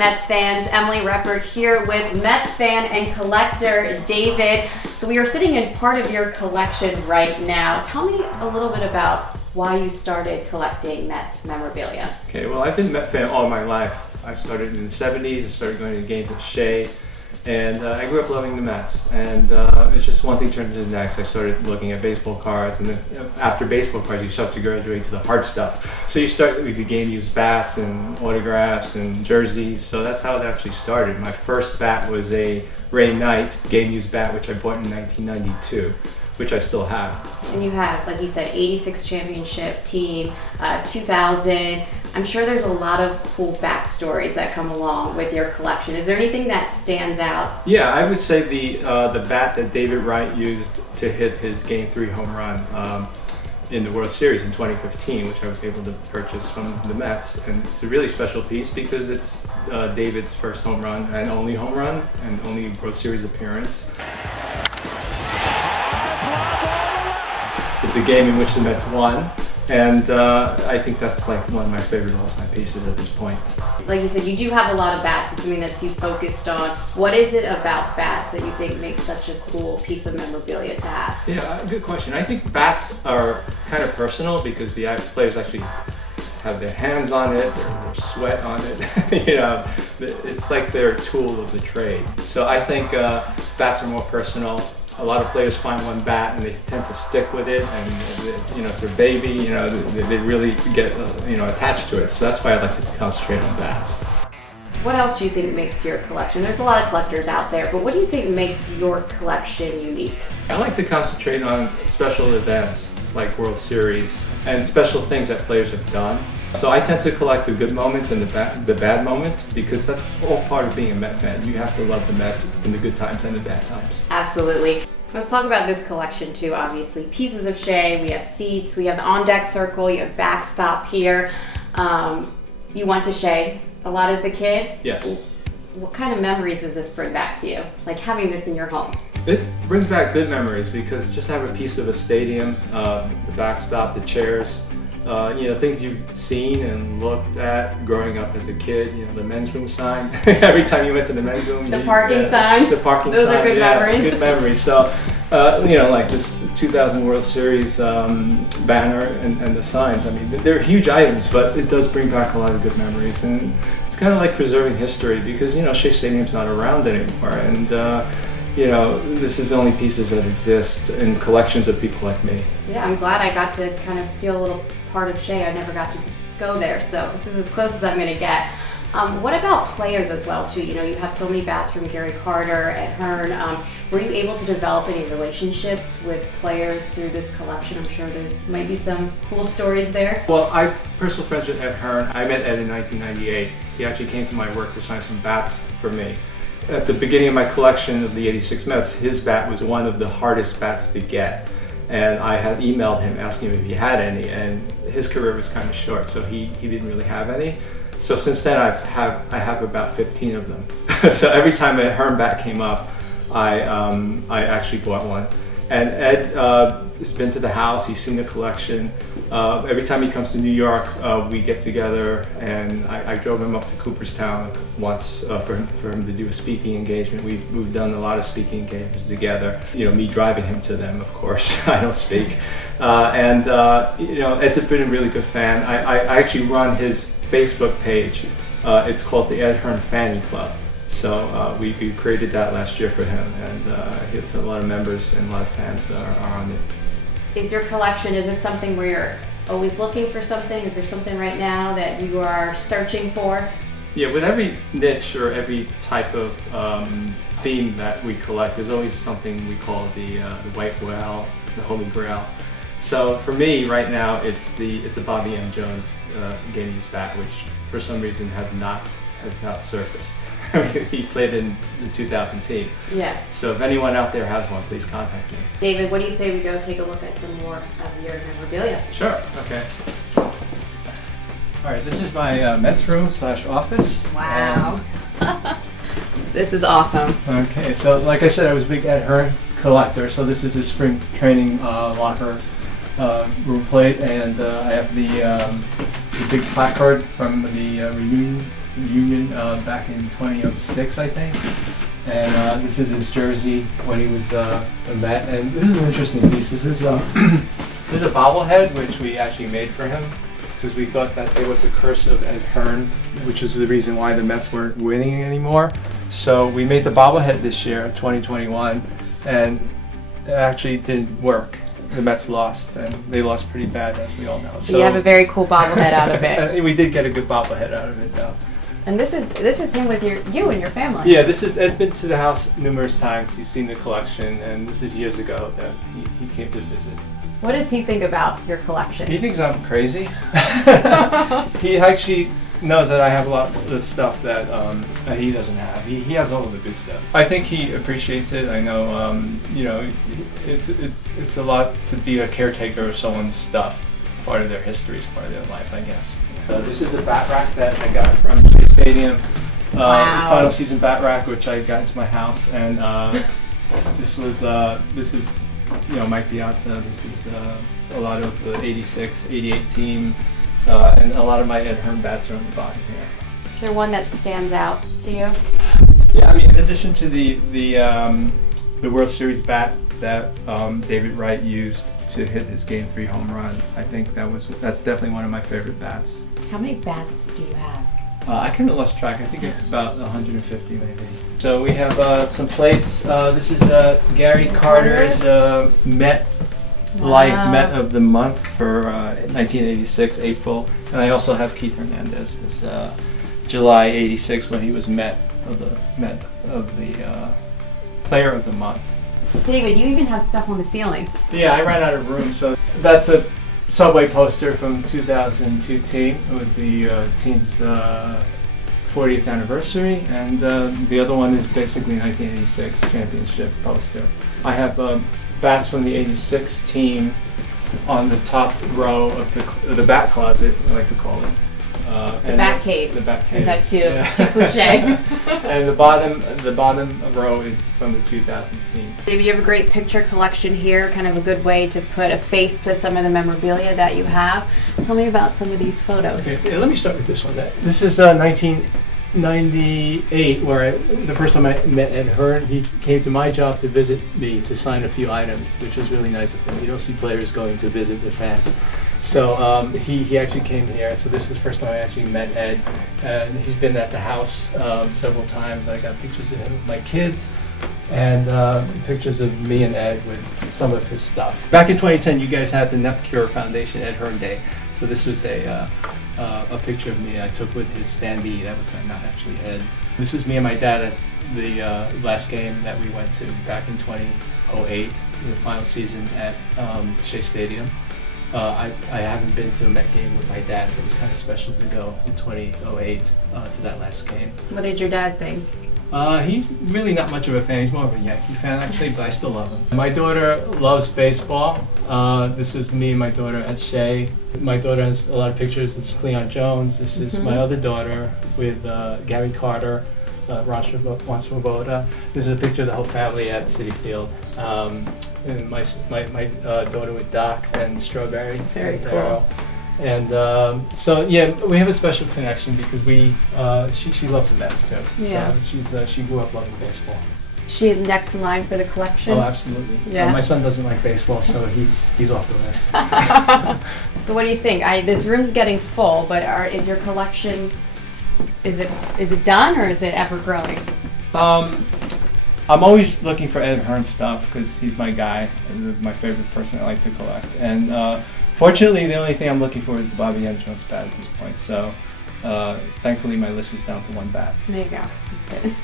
Mets fans? Emily Reppert here with Mets fan and collector David. So we are sitting in part of your collection right now. Tell me a little bit about why you started collecting Mets memorabilia. Okay, well, I've been a Met fan all my life. I started in the 70s. I started going to games at Shea, and I grew up loving the Mets. And it's just one thing turned into the next. I started looking at baseball cards, and then after baseball cards, you start to graduate to the hard stuff. So you start with the game-used bats and autographs and jerseys. So that's how it actually started. My first bat was a Ray Knight game-used bat, which I bought in 1992. Which I still have. And you have, like you said, 86 championship team, 2000. I'm sure there's a lot of cool backstories that come along with your collection. Is there anything that stands out? Yeah, I would say the bat that David Wright used to hit his Game 3 home run in the World Series in 2015, which I was able to purchase from the Mets. And it's a really special piece because it's David's first home run and only World Series appearance. It's a game in which the Mets won, and I think that's like one of my favorite all-time pieces at this point. Like you said, you do have a lot of bats. It's something that you focused on. What is it about bats that you think makes such a cool piece of memorabilia to have? Yeah, good question. I think bats are kind of personal because the players actually have their hands on it, their sweat on it. You know, it's like they're a tool of the trade. So I think bats are more personal. A lot of players find one bat and they tend to stick with it, and it's their baby. They really get attached to it. So that's why I like to concentrate on bats. What else do you think makes your collection? There's a lot of collectors out there, but what do you think makes your collection unique? I like to concentrate on special events like World Series and special things that players have done. So I tend to collect the good moments and the bad moments because that's all part of being a Met fan. You have to love the Mets in the good times and the bad times. Absolutely. Let's talk about this collection too, obviously. Pieces of Shea, we have seats, we have the on-deck circle, you have backstop here. You went to Shea a lot as a kid? Yes. What kind of memories does this bring back to you? Like having this in your home? It brings back good memories because just have a piece of a stadium, the backstop, the chairs, things you've seen and looked at growing up as a kid. The men's room sign. Every time you went to the men's room, the parking sign. The parking Those sign. Those are good memories. Good memories. So, like this 2000 World Series banner and the signs. I mean, they're huge items, but it does bring back a lot of good memories, and it's kind of like preserving history because Shea Stadium's not around anymore, and this is the only pieces that exist in collections of people like me. Yeah, I'm glad I got to kind of feel a little part of Shea. I never got to go there, so this is as close as I'm going to get. What about players as well, too? You have so many bats from Gary Carter, Ed Hearn. Were you able to develop any relationships with players through this collection? I'm sure might be some cool stories there. Well, I'm personal friends with Ed Hearn. I met Ed in 1998. He actually came to my work to sign some bats for me. At the beginning of my collection of the 86 Mets, his bat was one of the hardest bats to get. And I had emailed him asking him if he had any, and his career was kind of short, so he didn't really have any. So since then, I have about 15 of them. So every time a Hearn bat came up, I actually bought one. And Ed has been to the house. He's seen the collection. Every time he comes to New York, we get together, and I drove him up to Cooperstown once for him to do a speaking engagement. We've done a lot of speaking engagements together. Me driving him to them, of course. I don't speak. Ed's been a really good fan. I actually run his Facebook page. It's called the Ed Hearn Fanny Club. So we created that last year for him, and he has a lot of members and a lot of fans are on it. Is your collection, is this something where you're always looking for something? Is there something right now that you are searching for? Yeah, with every niche or every type of theme that we collect, there's always something we call the white whale, the holy grail. So for me right now, it's a Bobby M. Jones game-used bat, which for some reason has not surfaced. I mean, he played in the 2000 team. Yeah. So if anyone out there has one, please contact me. David, what do you say we go take a look at some more of your memorabilia? Sure. Okay. All right. This is my Mets room / office. Wow. This is awesome. Okay. So like I said, I was a big Ed Hearn collector. So this is his spring training locker room plate, and I have the big placard from the reunion reunion back in 2006, I think. And this is his jersey when he was a Met. And this is an interesting piece. This is this is a bobblehead which we actually made for him because we thought that it was a curse of Ed Hearn, which is the reason why the Mets weren't winning anymore. So we made the bobblehead this year, 2021, and it actually didn't work. The Mets lost, and they lost pretty bad, as we all know. So you have a very cool bobblehead out of it. We did get a good bobblehead out of it, though. And this is him with you and your family. Yeah, Ed's been to the house numerous times. He's seen the collection, and this is years ago that he came to visit. What does he think about your collection? He thinks I'm crazy. He actually knows that I have a lot of the stuff that he doesn't have. He has all of the good stuff. I think he appreciates it. I know, you know, it's a lot to be a caretaker of someone's stuff. Part of their history is part of their life, I guess. This is a bat rack that I got from Shea Stadium. Wow. Final season bat rack, which I got into my house, and this is you know, Mike Piazza. This is a lot of the '86, '88 team. And a lot of my Ed Hearn bats are on the bottom here. Is there one that stands out to you? Yeah, I mean, in addition to the World Series bat that David Wright used to hit his Game 3 home run, I think that's definitely one of my favorite bats. How many bats do you have? I kind of lost track. I think it's about 150 maybe. So we have some plates. This is Gary Carter's Met. Wow. Life Met of the Month for 1986 April, and I also have Keith Hernandez's July '86 when he was Met of the Player of the Month. David, you even have stuff on the ceiling. Yeah, I ran out of room, so that's a Subway poster from 2002 team. It was the team's 40th anniversary, and the other one is basically 1986 championship poster. I have bats from the '86 team on the top row of the bat closet, I like to call it. The bat cave. The bat cave. Is that too cliche? And the bottom row is from the 2000 team. David, you have a great picture collection here, kind of a good way to put a face to some of the memorabilia that you have. Tell me about some of these photos. Okay, let me start with this one. This is 1998, where the first time I met Ed Hearn. He came to my job to visit me to sign a few items, which was really nice of him. You don't see players going to visit their fans. So he actually came here. So this was the first time I actually met Ed. And he's been at the house several times. I got pictures of him with my kids and pictures of me and Ed with some of his stuff. Back in 2010, you guys had the Nepcure Foundation Ed Hearn Day. So this was a picture of me I took with his standee. That was not actually Ed. This was me and my dad at the last game that we went to back in 2008, the final season at Shea Stadium. I haven't been to a Met game with my dad, so it was kind of special to go in 2008 to that last game. What did your dad think? He's really not much of a fan. He's more of a Yankee fan, actually, but I still love him. My daughter loves baseball. This is me and my daughter at Shea. My daughter has a lot of pictures. It's Cleon Jones. This is my other daughter with Gary Carter, Ron Swoboda. This is a picture of the whole family at Citi Field. And my daughter with Doc and Strawberry. Very cool. And so yeah, we have a special connection because she loves the Mets too. Yeah. So she grew up loving baseball. She next in line for the collection? Oh, absolutely. Yeah. My son doesn't like baseball, so he's off the list. So what do you think? This room's getting full, but is your collection, is it done or is it ever growing? I'm always looking for Ed Hearn stuff because he's my guy, my favorite person I like to collect. And fortunately, the only thing I'm looking for is the Bobby N. Jones bat at this point. So thankfully, my list is down to one bat. There you go. That's good.